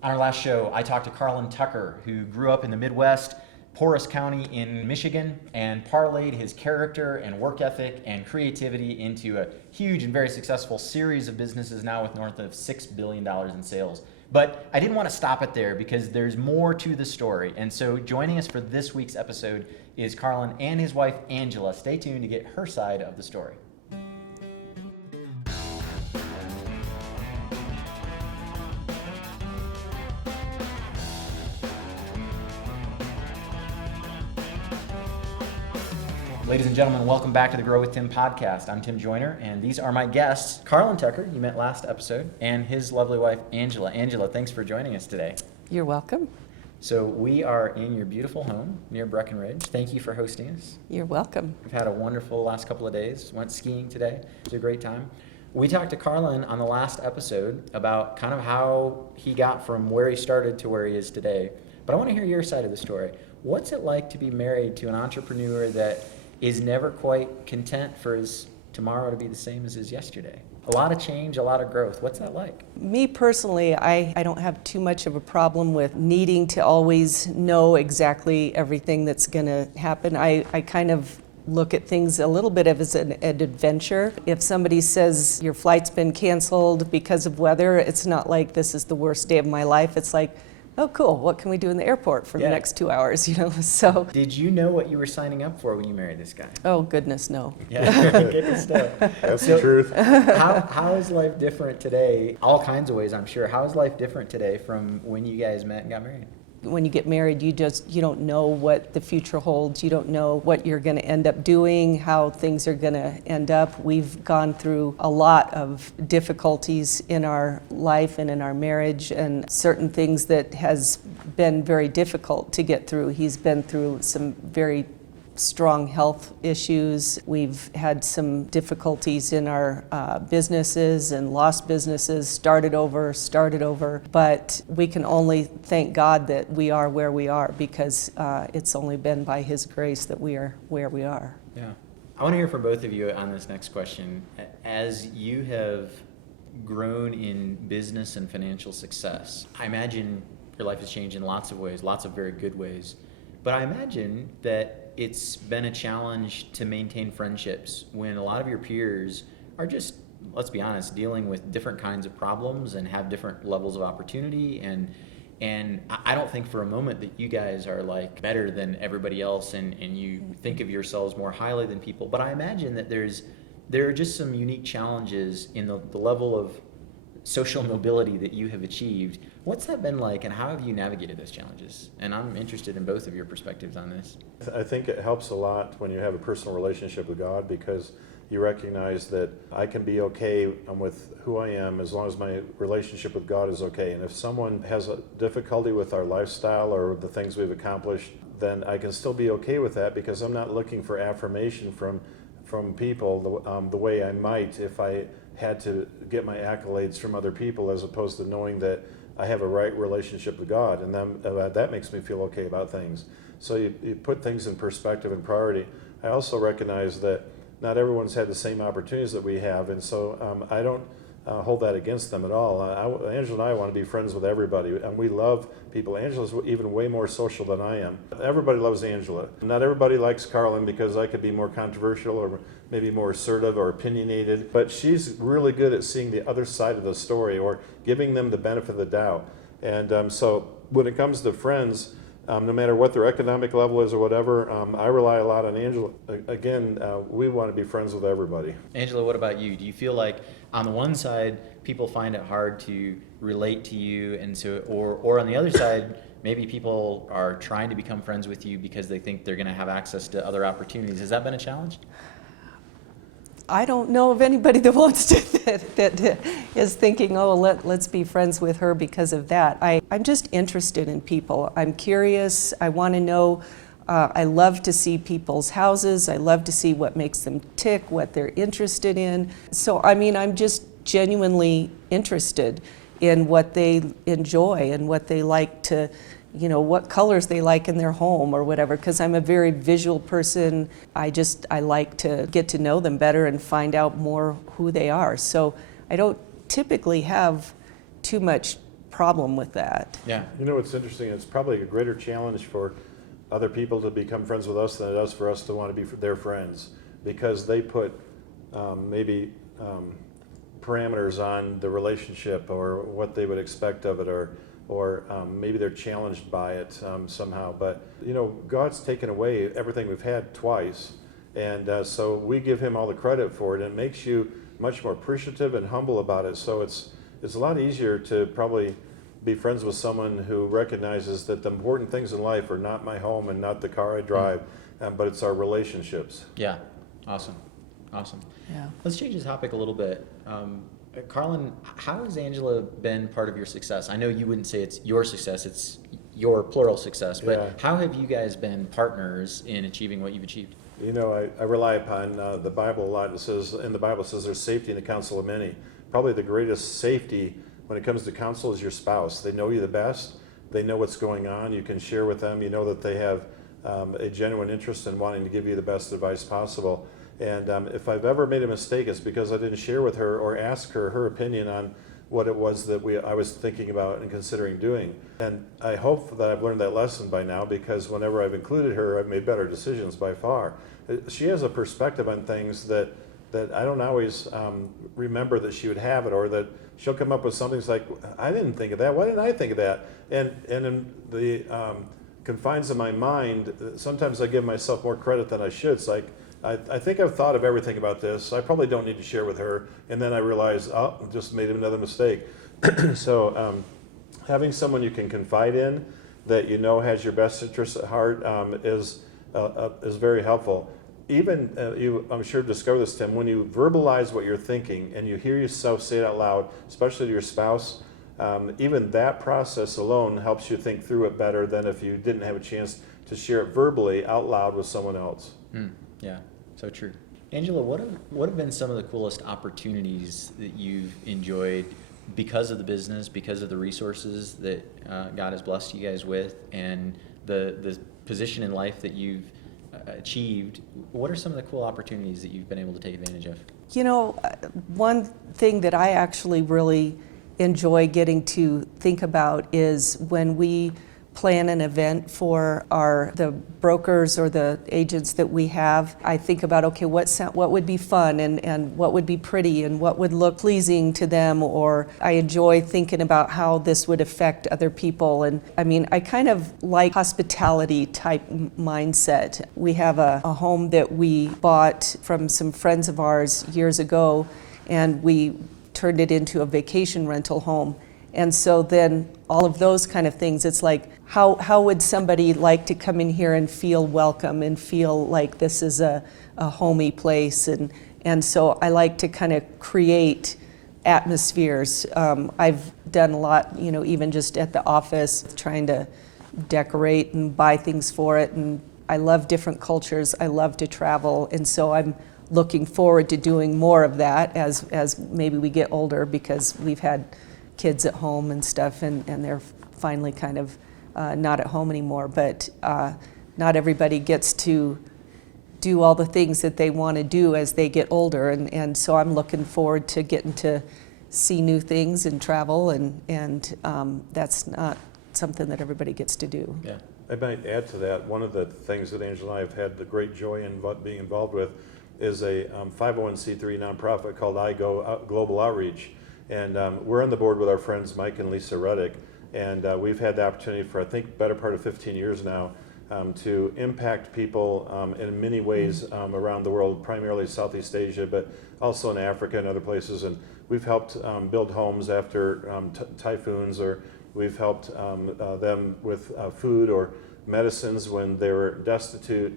On our last show, I talked to Karlan Tucker, who grew up in the Midwest, Porus County in Michigan, and parlayed his character and work ethic and creativity into a huge and very successful series of businesses now with north of $6 billion in sales. But I didn't want to stop it there because there's more to the story. And so joining us for this week's episode is Karlan and his wife, Angela. Stay tuned to get her side of the story. Ladies and gentlemen, welcome back to the Grow with Tim podcast. I'm Tim Joyner, and these are my guests, Karlan Tucker, you met last episode, and his lovely wife, Angela. Angela, thanks for joining us today. You're welcome. So we are in your beautiful home near Breckenridge. Thank you for hosting us. You're welcome. We've had a wonderful last couple of days. Went skiing today. It was a great time. We talked to Karlan on the last episode about kind of how he got from where he started to where he is today. But I want to hear your side of the story. What's it like to be married to an entrepreneur that is never quite content for his tomorrow to be the same as his yesterday? A lot of change, a lot of growth. What's that like? Me personally, I don't have too much of a problem with needing to always know exactly everything that's going to happen. I kind of look at things a little bit as an adventure. If somebody says your flight's been canceled because of weather, it's not like this is the worst day of my life. It's like, oh, cool, what can we do in the airport for the next 2 hours, so. Did you know what you were signing up for when you married this guy? Oh, goodness, no. Yeah, good stuff. That's the truth. How is life different today? All kinds of ways, I'm sure. How is life different today from when you guys met and got married? When you get married, you don't know what the future holds. You don't know what you're going to end up doing, how things are going to end up. We've gone through a lot of difficulties in our life and in our marriage, and certain things that has been very difficult to get through. He's been through some very strong health issues. We've had some difficulties in our businesses and lost businesses, started over, but we can only thank God that we are where we are because it's only been by His grace that we are where we are. Yeah. I want to hear from both of you on this next question. As you have grown in business and financial success, I imagine your life has changed in lots of ways, lots of very good ways, but I imagine that it's been a challenge to maintain friendships when a lot of your peers are just, let's be honest, dealing with different kinds of problems and have different levels of opportunity. And I don't think for a moment that you guys are like better than everybody else and you think of yourselves more highly than people. But I imagine that there are just some unique challenges in the level of social mobility that you have achieved. What's that been like, and how have you navigated those challenges? And I'm interested in both of your perspectives on this. I think it helps a lot when you have a personal relationship with God because you recognize that I can be okay with who I am as long as my relationship with God is okay. And if someone has a difficulty with our lifestyle or the things we've accomplished, then I can still be okay with that because I'm not looking for affirmation from people the way I might if I had to get my accolades from other people, as opposed to knowing that I have a right relationship with God, and then that makes me feel okay about things. So you put things in perspective and priority. I also recognize that not everyone's had the same opportunities that we have, and so I don't hold that against them at all. Angela and I want to be friends with everybody, and we love people. Angela's even way more social than I am. Everybody loves Angela. Not everybody likes Karlan because I could be more controversial or maybe more assertive or opinionated, but she's really good at seeing the other side of the story or giving them the benefit of the doubt. And so when it comes to friends, no matter what their economic level is or whatever, I rely a lot on Angela. Again, we want to be friends with everybody. Angela, what about you? Do you feel like on the one side, people find it hard to relate to you, and so, or on the other side, maybe people are trying to become friends with you because they think they're going to have access to other opportunities? Has that been a challenge? I don't know of anybody that wants to that is thinking, oh, let's be friends with her because of that. I'm just interested in people. I'm curious. I want to know. I love to see people's houses. I love to see what makes them tick, what they're interested in. So, I mean, I'm just genuinely interested in what they enjoy and what they like to, what colors they like in their home or whatever, because I'm a very visual person. I like to get to know them better and find out more who they are. So I don't typically have too much problem with that. Yeah. You know, it's interesting. It's probably a greater challenge for other people to become friends with us than it is for us to want to be their friends, because they put maybe parameters on the relationship or what they would expect of it, or maybe they're challenged by it somehow. But, you know, God's taken away everything we've had twice, and so we give him all the credit for it, and it makes you much more appreciative and humble about it. So it's a lot easier to probably be friends with someone who recognizes that the important things in life are not my home and not the car I drive, but it's our relationships. Yeah. Awesome. Awesome. Yeah. Let's change the topic a little bit. Karlan, how has Angela been part of your success? I know you wouldn't say it's your success, it's your plural success, but Yeah. how have you guys been partners in achieving what you've achieved? You know, I rely upon the Bible a lot. It says, in the Bible, it says there's safety in the counsel of many. Probably the greatest safety when it comes to counsel is your spouse. They know you the best. They know what's going on. You can share with them. You know that they have a genuine interest in wanting to give you the best advice possible. And if I've ever made a mistake, it's because I didn't share with her or ask her her opinion on what it was that I was thinking about and considering doing. And I hope that I've learned that lesson by now, because whenever I've included her, I've made better decisions by far. She has a perspective on things that I don't always remember that she would have it, or that she'll come up with something like, I didn't think of that, why didn't I think of that? And in the confines of my mind, sometimes I give myself more credit than I should. It's like, I think I've thought of everything about this. I probably don't need to share with her. And then I realize, oh, I just made another mistake. So having someone you can confide in that you know has your best interests at heart is very helpful. Even, you, I'm sure, discover this, Tim, when you verbalize what you're thinking and you hear yourself say it out loud, especially to your spouse, even that process alone helps you think through it better than if you didn't have a chance to share it verbally out loud with someone else. Yeah, so true. Angela, what have been some of the coolest opportunities that you've enjoyed because of the business, because of the resources that God has blessed you guys with, and the position in life that you've achieved? What are some of the cool opportunities that you've been able to take advantage of? You know, one thing that I actually really enjoy getting to think about is when we plan an event for the brokers or the agents that we have. I think about, okay, what would be fun and what would be pretty and what would look pleasing to them, or I enjoy thinking about how this would affect other people. And I mean, I kind of like hospitality type mindset. We have a home that we bought from some friends of ours years ago, and we turned it into a vacation rental home. And so then all of those kind of things, it's like, how would somebody like to come in here and feel welcome and feel like this is a homey place? And so I like to kind of create atmospheres. I've done a lot, you know, even just at the office, trying to decorate and buy things for it. And I love different cultures. I love to travel. And so I'm looking forward to doing more of that as maybe we get older, because we've had kids at home and stuff, and they're finally kind of not at home anymore. But not everybody gets to do all the things that they want to do as they get older, and so I'm looking forward to getting to see new things and travel, and that's not something that everybody gets to do. Yeah. I might add to that, one of the things that Angela and I have had the great joy in being involved with is a 501c3 nonprofit called IGO Global Outreach. And we're on the board with our friends Mike and Lisa Reddick, and we've had the opportunity for, I think, better part of 15 years now to impact people in many ways around the world, primarily Southeast Asia, but also in Africa and other places. And we've helped build homes after typhoons, or we've helped them with food or medicines when they were destitute.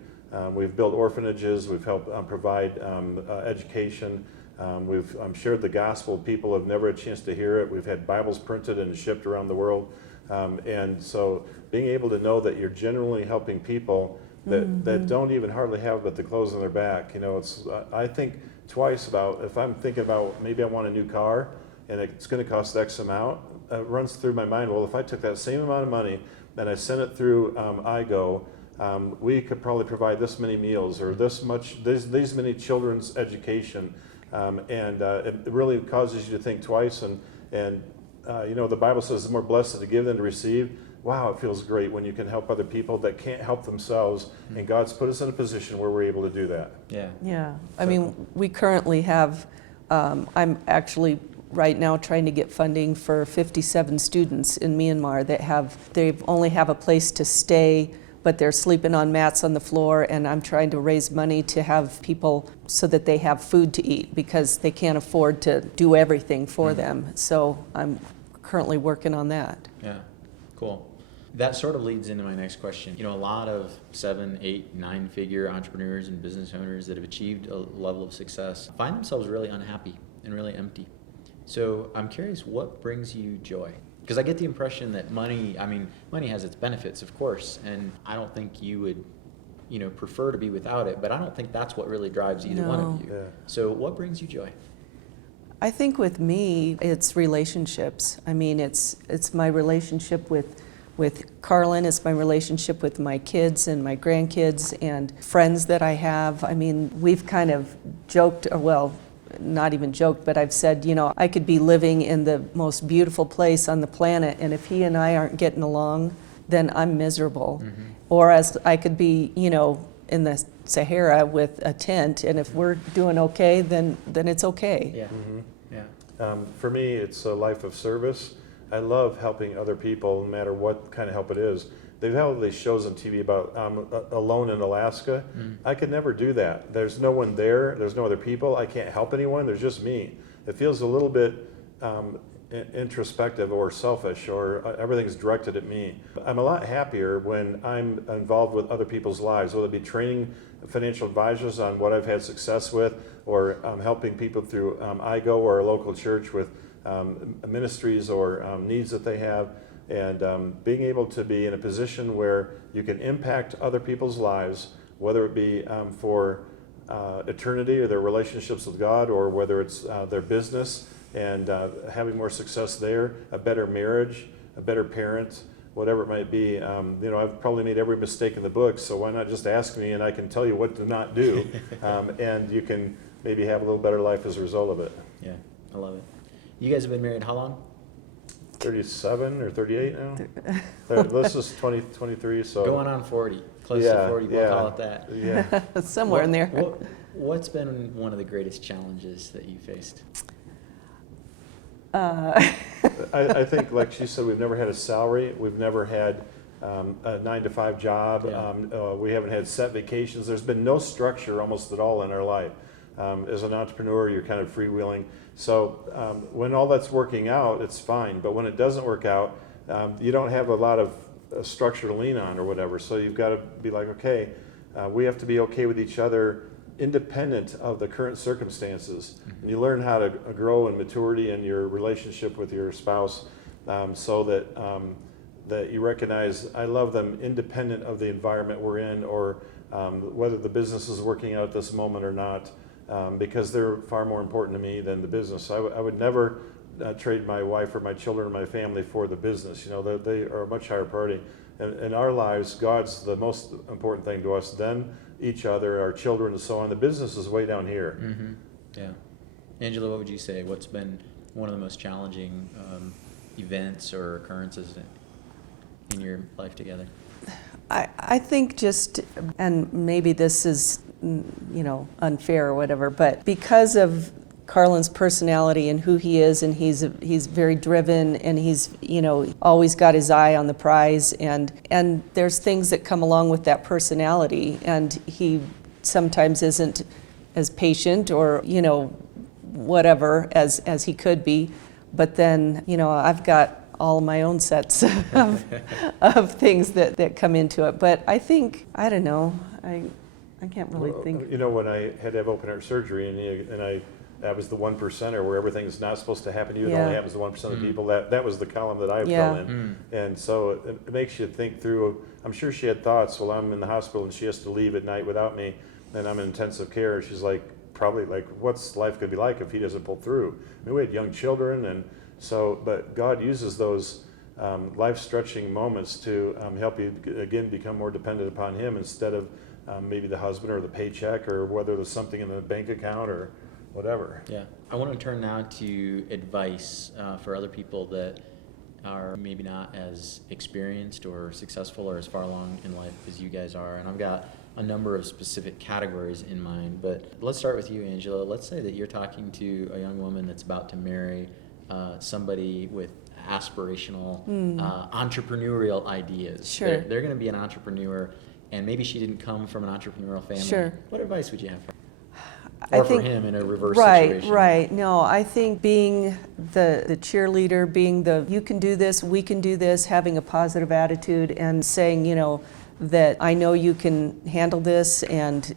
We've built orphanages. We've helped provide education. We've shared the gospel. People have never had a chance to hear it. We've had Bibles printed and shipped around the world. And so being able to know that you're genuinely helping people that don't even hardly have but the clothes on their back. You know, it's I think twice about, if I'm thinking about maybe I want a new car and it's going to cost X amount, it runs through my mind, well, if I took that same amount of money and I sent it through IGO, we could probably provide this many meals or these many children's education. And it really causes you to think twice, and the Bible says it's more blessed to give than to receive. Wow, it feels great when you can help other people that can't help themselves, and God's put us in a position where we're able to do that. Yeah. Yeah, I mean, we currently have, I'm actually right now trying to get funding for 57 students in Myanmar that they only have a place to stay, but they're sleeping on mats on the floor, and I'm trying to raise money to have people so that they have food to eat because they can't afford to do everything for them. So I'm currently working on that. Yeah, cool. That sort of leads into my next question. A lot of 7, 8, 9-figure entrepreneurs and business owners that have achieved a level of success find themselves really unhappy and really empty. So I'm curious, what brings you joy? Because I get the impression that money has its benefits, of course, and I don't think you would, prefer to be without it, but I don't think that's what really drives either one of you. Yeah. So what brings you joy? I think with me, it's relationships. I mean, it's my relationship with Karlan, it's my relationship with my kids and my grandkids and friends that I have. I mean, we've kind of joked, or well, not even joked, but I've said, I could be living in the most beautiful place on the planet, and if he and I aren't getting along, then I'm miserable. Mm-hmm. Or as I could be, in the Sahara with a tent, and if we're doing okay, then it's okay. Yeah. Mm-hmm. Yeah. For me, it's a life of service. I love helping other people, no matter what kind of help it is. They've held these shows on TV about alone in Alaska. I could never do that. There's no one there. There's no other people. I can't help anyone. There's just me. It feels a little bit introspective or selfish, or everything's directed at me. I'm a lot happier when I'm involved with other people's lives, whether it be training financial advisors on what I've had success with, or helping people through IGO or a local church with ministries or needs that they have, and being able to be in a position where you can impact other people's lives, whether it be for eternity or their relationships with God, or whether it's their business and having more success there, a better marriage, a better parent, whatever it might be. I've probably made every mistake in the book, so why not just ask me and I can tell you what to not do, and you can maybe have a little better life as a result of it. Yeah, I love it. You guys have been married how long? 37 or 38 now? This is 23, so. Going on 40. Close to 40, we'll call it that. Yeah. Somewhere in there. What's been one of the greatest challenges that you faced? I think, like she said, we've never had a salary. We've never had a 9-to-5 job. Yeah. We haven't had set vacations. There's been no structure almost at all in our life. As an entrepreneur, you're kind of freewheeling. So when all that's working out, it's fine. But when it doesn't work out, you don't have a lot of structure to lean on or whatever. So you've got to be like, okay, we have to be okay with each other, independent of the current circumstances. And you learn how to grow in maturity in your relationship with your spouse, so that you recognize I love them independent of the environment we're in, or whether the business is working out at this moment or not, because they're far more important to me than the business. I would never trade my wife or my children or my family for the business. They are a much higher priority. In our lives, God's the most important thing to us, then each other, our children, and so on. The business is way down here. Mm-hmm. Yeah. Angela, what would you say? What's been one of the most challenging events or occurrences in your life together? I think and maybe this is, unfair or whatever, but because of Karlan's personality and who he is, and he's very driven, and he's always got his eye on the prize, and there's things that come along with that personality, and he sometimes isn't as patient or whatever as he could be, but then I've got all my own sets of things that come into it. But I think, I don't know, I can't really think. When I had to have open heart surgery, and I was the 1%er where everything's not supposed to happen to you, it only happens to 1% of people. That was the column that I fell in. And so it makes you think through. I'm sure she had thoughts, well, I'm in the hospital and she has to leave at night without me, and I'm in intensive care. She's probably like, what's life going to be like if he doesn't pull through? We had young children, and so, but God uses those life-stretching moments to help you, again, become more dependent upon Him instead of maybe the husband or the paycheck, or whether there's something in the bank account or whatever. Yeah. I want to turn now to advice for other people that are maybe not as experienced or successful or as far along in life as you guys are. And I've got a number of specific categories in mind, but let's start with you, Angela. Let's say that you're talking to a young woman that's about to marry somebody with aspirational, entrepreneurial ideas. Sure. They're going to be an entrepreneur, and maybe she didn't come from an entrepreneurial family. Sure. What advice would you have for her? I Or think, for him in a reverse right, situation? Right. No, I think being the cheerleader, being the you can do this, we can do this, having a positive attitude and saying, that I know you can handle this and,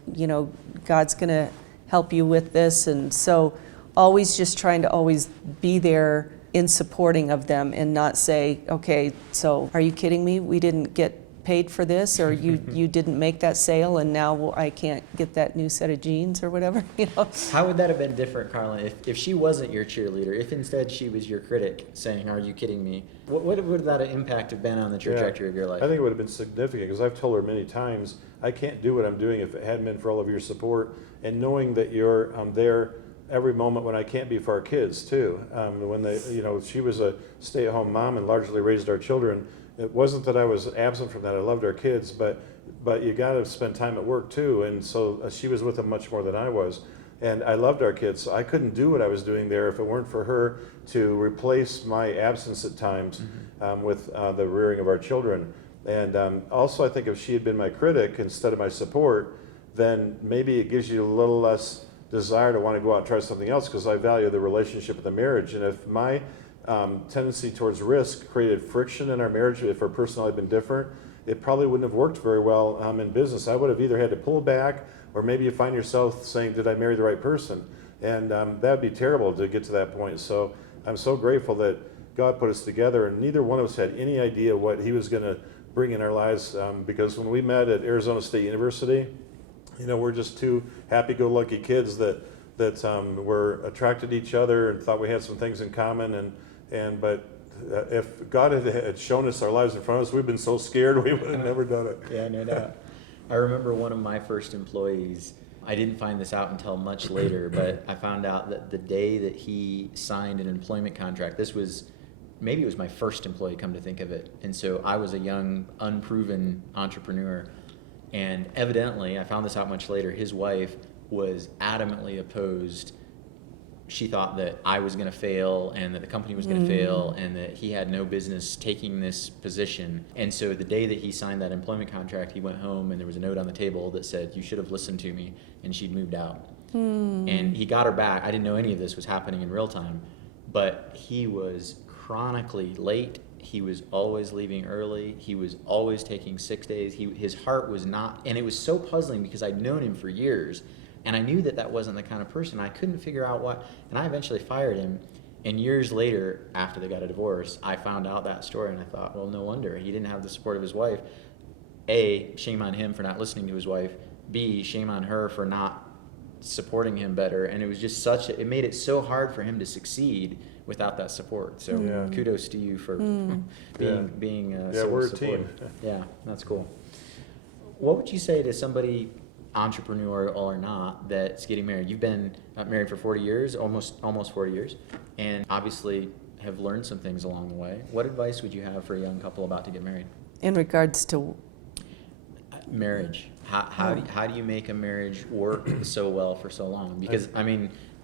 God's going to help you with this. And so always just trying to always be there in supporting of them and not say, okay, so are you kidding me? We didn't get paid for this, or you didn't make that sale and now I can't get that new set of jeans or whatever, How would that have been different, Karlan, if she wasn't your cheerleader, if instead she was your critic saying, are you kidding me? What would that impact have been on the trajectory of your life? I think it would have been significant because I've told her many times, I can't do what I'm doing if it hadn't been for all of your support, and knowing that you're there every moment when I can't be for our kids too. When she was a stay-at-home mom and largely raised our children. It wasn't that I was absent from that. I loved our kids, but you got to spend time at work too. And so she was with them much more than I was. And I loved our kids, so I couldn't do what I was doing there if it weren't for her to replace my absence at times with the rearing of our children. And also, I think if she had been my critic instead of my support, then maybe it gives you a little less desire to want to go out and try something else, because I value the relationship of the marriage. And if my tendency towards risk created friction in our marriage, if our personality had been different, it probably wouldn't have worked very well in business. I would have either had to pull back, or maybe you find yourself saying, did I marry the right person? And that would be terrible to get to that point. So I'm so grateful that God put us together, and neither one of us had any idea what he was going to bring in our lives, because when we met at Arizona State University, we're just two happy-go-lucky kids that were attracted to each other and thought we had some things in common, but if God had shown us our lives in front of us, we've been so scared we would have never done it. Yeah, no doubt. I remember one of my first employees, I didn't find this out until much later, but I found out that the day that he signed an employment contract, maybe it was my first employee, come to think of it, and so I was a young, unproven entrepreneur, and evidently, I found this out much later, his wife was adamantly opposed. She thought that I was going to fail and that the company was going to fail and that he had no business taking this position. And so the day that he signed that employment contract, he went home and there was a note on the table that said, you should have listened to me, and she'd moved out. And he got her back. I didn't know any of this was happening in real time, but he was chronically late. He was always leaving early. He was always taking 6 days. His heart was not, and it was so puzzling because I'd known him for years. And I knew that wasn't the kind of person. I couldn't figure out what, and I eventually fired him. And years later, after they got a divorce, I found out that story, and I thought, well, no wonder. He didn't have the support of his wife. A, shame on him for not listening to his wife. B, shame on her for not supporting him better. And it was just it made it so hard for him to succeed without that support. So kudos to you for being so we're a supportive. team. Yeah, that's cool. What would you say to somebody, entrepreneurial or not, that's getting married? You've been married for 40 years, almost 40 years, and obviously have learned some things along the way. What advice would you have for a young couple about to get married? In regards to marriage, how do you make a marriage work so well for so long? Because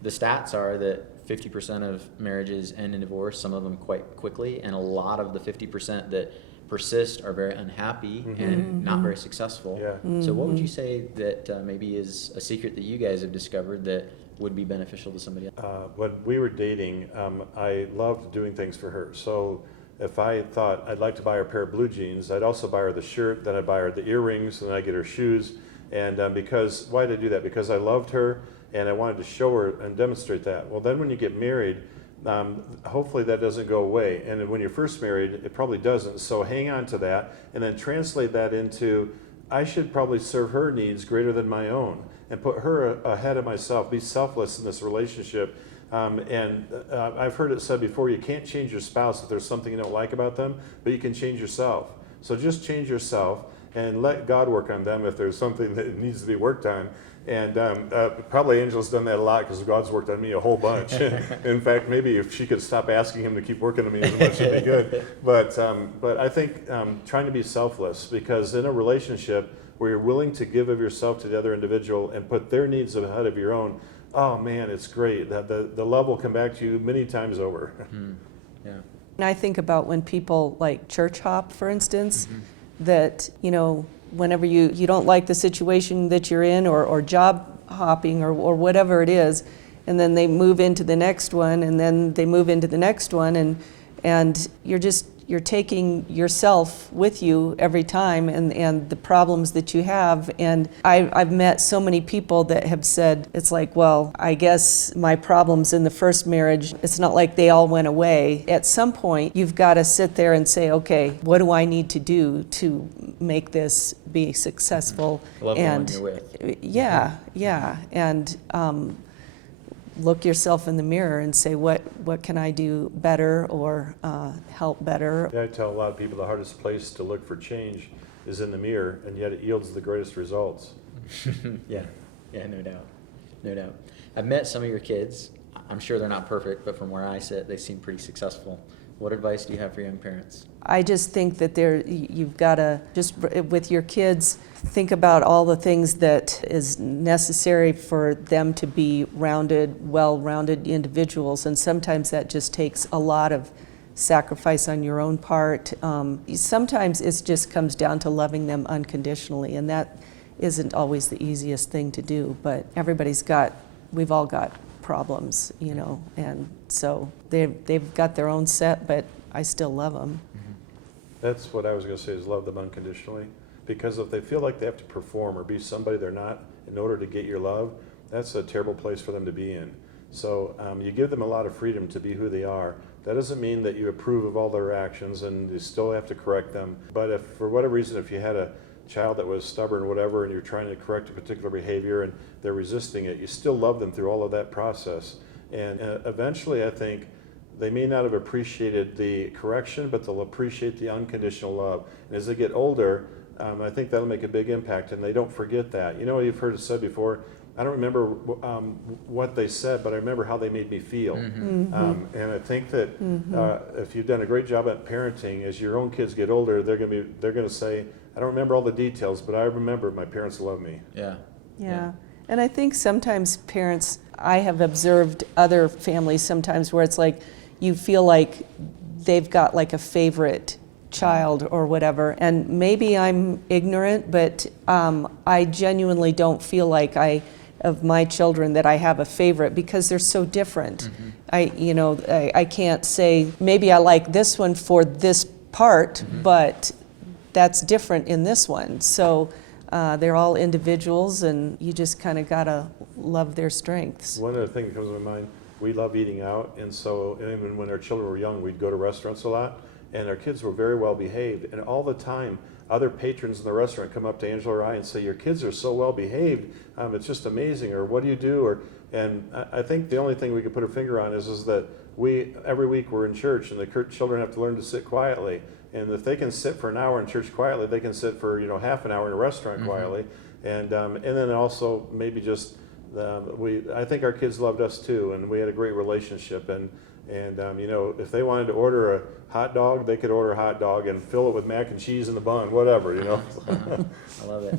the stats are that 50% of marriages end in divorce, some of them quite quickly, and a lot of the 50% that persist are very unhappy and not very successful. Yeah. So what would you say that maybe is a secret that you guys have discovered that would be beneficial to somebody else? When we were dating, I loved doing things for her. So if I thought I'd like to buy her a pair of blue jeans, I'd also buy her the shirt, then I'd buy her the earrings, then I'd get her shoes. And why did I do that? Because I loved her and I wanted to show her and demonstrate that. Well, then when you get married, hopefully that doesn't go away. And when you're first married, it probably doesn't. So hang on to that and then translate that into, I should probably serve her needs greater than my own and put her ahead of myself, be selfless in this relationship. I've heard it said before, you can't change your spouse if there's something you don't like about them, but you can change yourself. So just change yourself and let God work on them if there's something that needs to be worked on. And probably Angela's done that a lot because God's worked on me a whole bunch. In fact, maybe if she could stop asking him to keep working on me as much, it'd be good. But I think trying to be selfless, because in a relationship where you're willing to give of yourself to the other individual and put their needs ahead of your own, oh man, it's great. The love will come back to you many times over. Yeah. And I think about when people like church hop, for instance, that, whenever you don't like the situation that you're in, or job hopping, or whatever it is, and then they move into the next one, and then they move into the next one, and you're taking yourself with you every time, and the problems that you have. And I've met so many people that have said, it's like, well, I guess my problems in the first marriage, it's not like they all went away. At some point, you've got to sit there and say, okay, what do I need to do to make this be successful? Love the and one you're with. Yeah, and look yourself in the mirror and say, what can I do better, or help better? Yeah, I tell a lot of people the hardest place to look for change is in the mirror, and yet it yields the greatest results. Yeah, no doubt. I've met some of your kids. I'm sure they're not perfect, but from where I sit, they seem pretty successful. What advice do you have for young parents? I just think that you've got to, just with your kids, think about all the things that is necessary for them to be well-rounded individuals, and sometimes that just takes a lot of sacrifice on your own part. Sometimes it just comes down to loving them unconditionally, and that isn't always the easiest thing to do, but we've all got problems, and so they've got their own set, but I still love them. That's what I was going to say, is love them unconditionally. Because if they feel like they have to perform or be somebody they're not in order to get your love, that's a terrible place for them to be in. So you give them a lot of freedom to be who they are. That doesn't mean that you approve of all their actions, and you still have to correct them. But if for whatever reason, if you had a child that was stubborn or whatever, and you're trying to correct a particular behavior and they're resisting it, you still love them through all of that process. And eventually, I think, they may not have appreciated the correction, but they'll appreciate the unconditional love. And as they get older, I think that'll make a big impact, and they don't forget that. You've heard it said before, I don't remember what they said, but I remember how they made me feel. And I think that if you've done a great job at parenting, as your own kids get older, they're going to say, I don't remember all the details, but I remember my parents love me. Yeah. And I think sometimes parents, I have observed other families sometimes where it's like you feel like they've got like a favorite child or whatever, and maybe I'm ignorant, but I genuinely don't feel like of my children that I have a favorite, because they're so different. I can't say maybe I like this one for this part, but that's different in this one. So they're all individuals, and you just kind of gotta love their strengths. One other thing that comes to my mind, we love eating out, and so even when our children were young, we'd go to restaurants a lot, and our kids were very well behaved, and all the time other patrons in the restaurant come up to Angela or I and say, your kids are so well behaved, it's just amazing, or what do you do? And I think the only thing we could put a finger on is that every week we're in church, and the children have to learn to sit quietly, and if they can sit for an hour in church quietly, they can sit for half an hour in a restaurant quietly, and then also maybe just I think our kids loved us too, and we had a great relationship, and if they wanted to order a hot dog, they could order a hot dog and fill it with mac and cheese in the bun, whatever, I love it.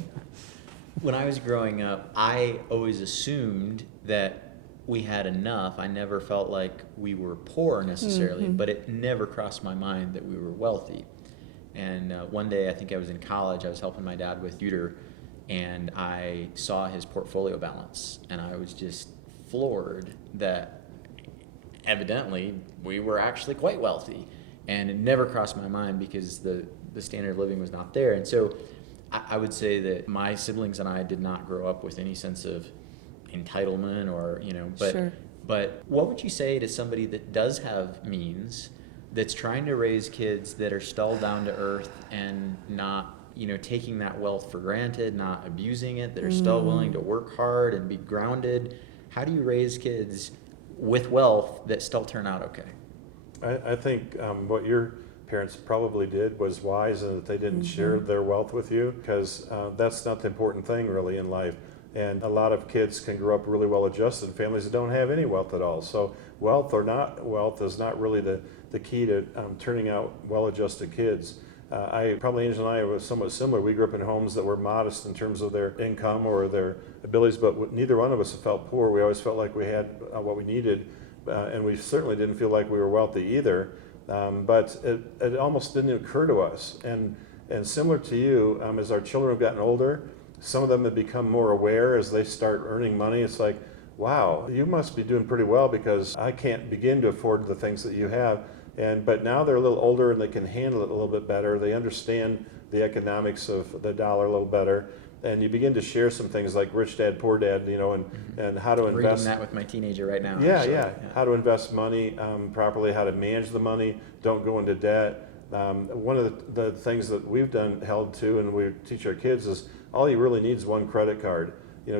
When I was growing up, I always assumed that we had enough. I never felt like we were poor necessarily, but it never crossed my mind that we were wealthy. And one day, I think I was in college, I was helping my dad with computer, and I saw his portfolio balance, and I was just floored that evidently we were actually quite wealthy. And it never crossed my mind because the standard of living was not there. And so I would say that my siblings and I did not grow up with any sense of entitlement but what would you say to somebody that does have means, that's trying to raise kids that are still down to earth and not taking that wealth for granted, not abusing it, that are still willing to work hard and be grounded? How do you raise kids with wealth that still turn out okay? I think what your parents probably did was wise, and that they didn't share their wealth with you, because that's not the important thing really in life. And a lot of kids can grow up really well adjusted in families that don't have any wealth at all. So wealth or not wealth is not really the key to turning out well-adjusted kids. Probably Angela and I were somewhat similar. We grew up in homes that were modest in terms of their income or their abilities, but neither one of us felt poor. We always felt like we had what we needed, and we certainly didn't feel like we were wealthy either. But it almost didn't occur to us. And similar to you, as our children have gotten older, some of them have become more aware as they start earning money. It's like, wow, you must be doing pretty well because I can't begin to afford the things that you have. But now they're a little older and they can handle it a little bit better. They understand the economics of the dollar a little better. And you begin to share some things like Rich Dad, Poor Dad, and how to I'm invest. reading that with my teenager right now. Yeah. How to invest money properly, how to manage the money, don't go into debt. One of the things that we've held to, and we teach our kids, is all you really need is one credit card.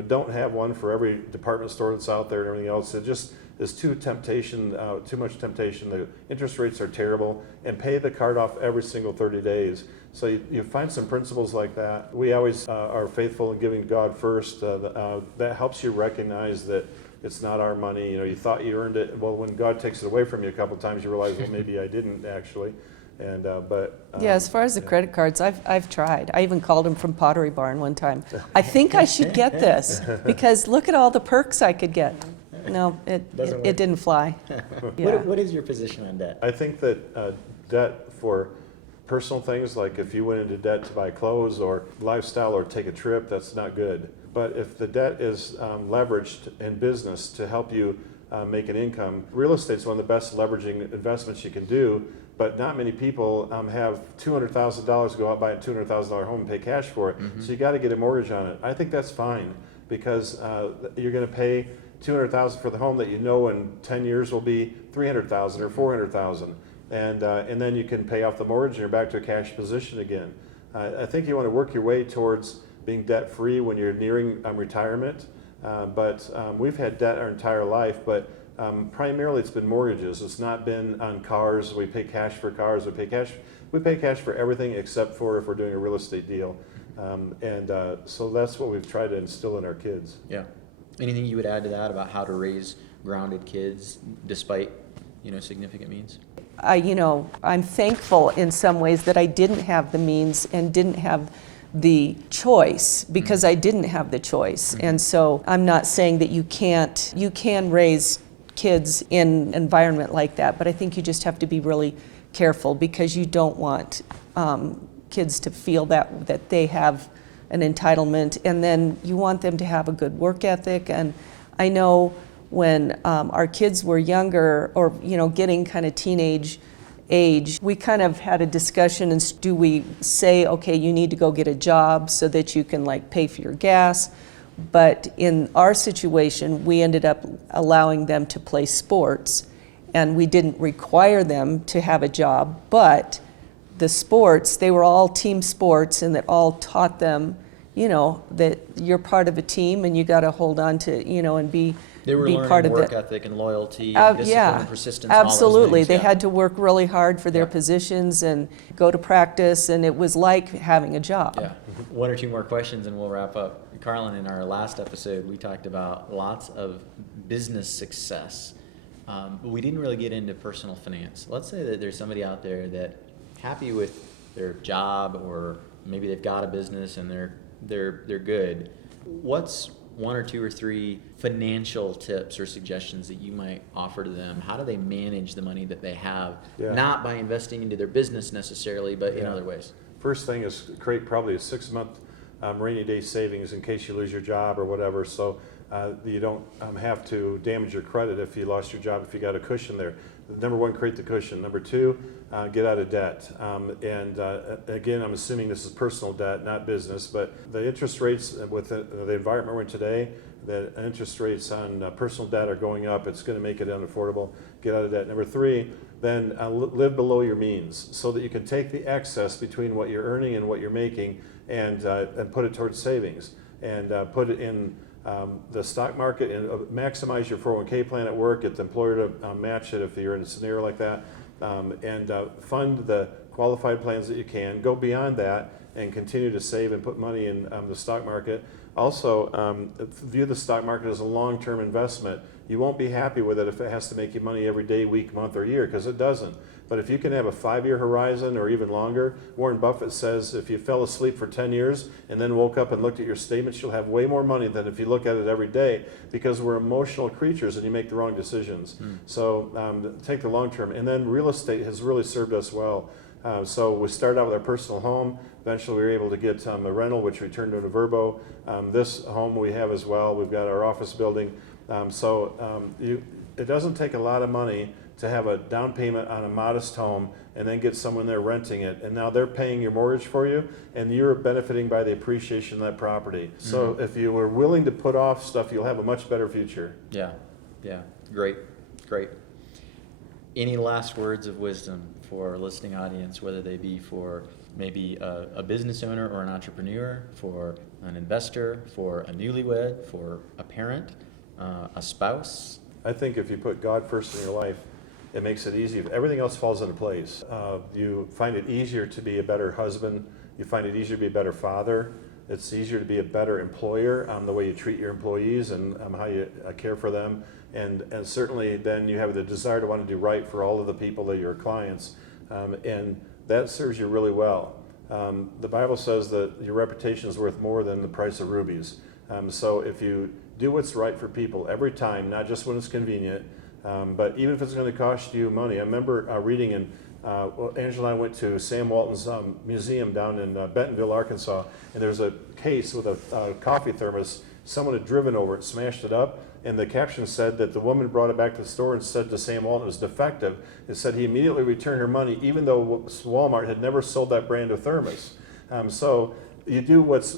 Don't have one for every department store that's out there and everything else. It just is too much temptation. The interest rates are terrible, and pay the card off every single 30 days. So you find some principles like that. We always are faithful in giving God first. That helps you recognize that it's not our money. You thought you earned it. Well, when God takes it away from you a couple of times, you realize, well, maybe I didn't actually. Yeah, as far as the credit cards, I've tried. I even called him from Pottery Barn one time. I think I should get this because look at all the perks I could get. No, it didn't fly. Yeah. What is your position on debt? I think that debt for personal things, like if you went into debt to buy clothes or lifestyle or take a trip, that's not good. But if the debt is leveraged in business to help you make an income, real estate's one of the best leveraging investments you can do. But not many people have $200,000 to go out, buy a $200,000 home and pay cash for it. Mm-hmm. So you got to get a mortgage on it. I think that's fine because you're going to pay $200,000 for the home that in 10 years will be $300,000 or $400,000, and then you can pay off the mortgage and you're back to a cash position again. I think you want to work your way towards being debt free when you're nearing retirement. But we've had debt our entire life, but primarily it's been mortgages. It's not been on cars. We pay cash for cars. We pay cash for everything except for if we're doing a real estate deal. So that's what we've tried to instill in our kids. Yeah. Anything you would add to that about how to raise grounded kids despite, significant means? I'm thankful in some ways that I didn't have the means and didn't have the choice because I didn't have the choice. And so I'm not saying that you can raise kids in an environment like that, but I think you just have to be really careful because you don't want kids to feel that they have an entitlement, and then you want them to have a good work ethic. And I know when our kids were younger or getting kind of teenage age, we kind of had a discussion, and do we say, okay, you need to go get a job so that you can pay for your gas? But in our situation, we ended up allowing them to play sports, and we didn't require them to have a job, but the sports, they were all team sports, and that all taught them, that you're part of a team and you got to hold on to, and be They were learning part of work the ethic and loyalty and discipline and persistence. Absolutely. And all those things. They had to work really hard for their positions and go to practice, and it was like having a job. Yeah. One or two more questions and we'll wrap up. Karlan, in our last episode, we talked about lots of business success, but we didn't really get into personal finance. Let's say that there's somebody out there that happy with their job, or maybe they've got a business and they're good. What's one or two or three financial tips or suggestions that you might offer to them? How do they manage the money that they have? Yeah. Not by investing into their business necessarily, but in other ways. First thing is create probably a 6-month rainy day savings in case you lose your job or whatever, so you don't have to damage your credit if you lost your job, if you got a cushion there. Number one, create the cushion. Number two, get out of debt. Again, I'm assuming this is personal debt, not business, but the interest rates with the environment we're in today, the interest rates on personal debt are going up. It's going to make it unaffordable. Get out of debt. Number three, then live below your means so that you can take the excess between what you're earning and what you're making and put it towards savings and put it in the stock market and maximize your 401k plan at work. Get the employer to match it if you're in a scenario like that, and fund the qualified plans that you can. Go beyond that and continue to save and put money in the stock market. Also, view the stock market as a long-term investment. You won't be happy with it if it has to make you money every day, week, month, or year, because it doesn't. But if you can have a 5-year horizon or even longer, Warren Buffett says if you fell asleep for 10 years and then woke up and looked at your statements, you'll have way more money than if you look at it every day, because we're emotional creatures and you make the wrong decisions. So take the long term. And then real estate has really served us well. So we started out with our personal home. Eventually we were able to get a rental, which we turned into a Verbo. This home we have as well. We've got our office building. It doesn't take a lot of money to have a down payment on a modest home and then get someone there renting it. And now they're paying your mortgage for you and you're benefiting by the appreciation of that property. So if you were willing to put off stuff, you'll have a much better future. Yeah, great. Any last words of wisdom for our listening audience, whether they be for maybe a business owner or an entrepreneur, for an investor, for a newlywed, for a parent, a spouse? I think if you put God first in your life, it makes it easy. Everything else falls into place. You find it easier to be a better husband. You find it easier to be a better father. It's easier to be a better employer, the way you treat your employees and how you care for them. And certainly then you have the desire to want to do right for all of the people that are your clients. And that serves you really well. The Bible says that your reputation is worth more than the price of rubies. So if you do what's right for people every time, not just when it's convenient, but even if it's going to cost you money. I remember reading in, Angela and I went to Sam Walton's museum down in Bentonville, Arkansas, and there's a case with a coffee thermos. Someone had driven over it, smashed it up, and the caption said that the woman brought it back to the store and said to Sam Walton it was defective. It said he immediately returned her money, even though Walmart had never sold that brand of thermos. So you do what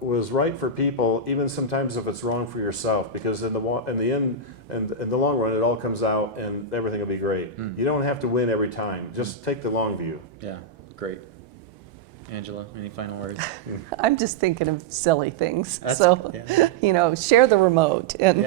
was right for people, even sometimes if it's wrong for yourself, because in the end, and in the long run, it all comes out and everything will be great. You don't have to win every time. Just take the long view. Yeah, great. Angela, any final words? I'm just thinking of silly things. Yeah. Share the remote. And,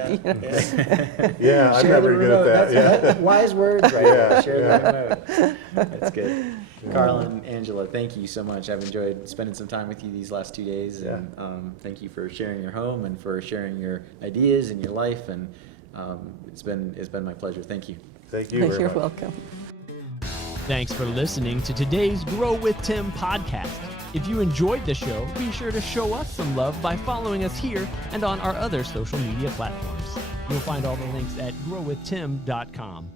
Yeah, I'm not very good at that. That's wise words, right? Yeah, Share the remote. That's good. Karlan, Angela, thank you so much. I've enjoyed spending some time with you these last 2 days. And thank you for sharing your home and for sharing your ideas and your life. And it's been my pleasure. Thank you. Thank you very much. You're welcome. Thanks for listening to today's Grow with Tim podcast. If you enjoyed the show, be sure to show us some love by following us here and on our other social media platforms. You'll find all the links at growwithtim.com.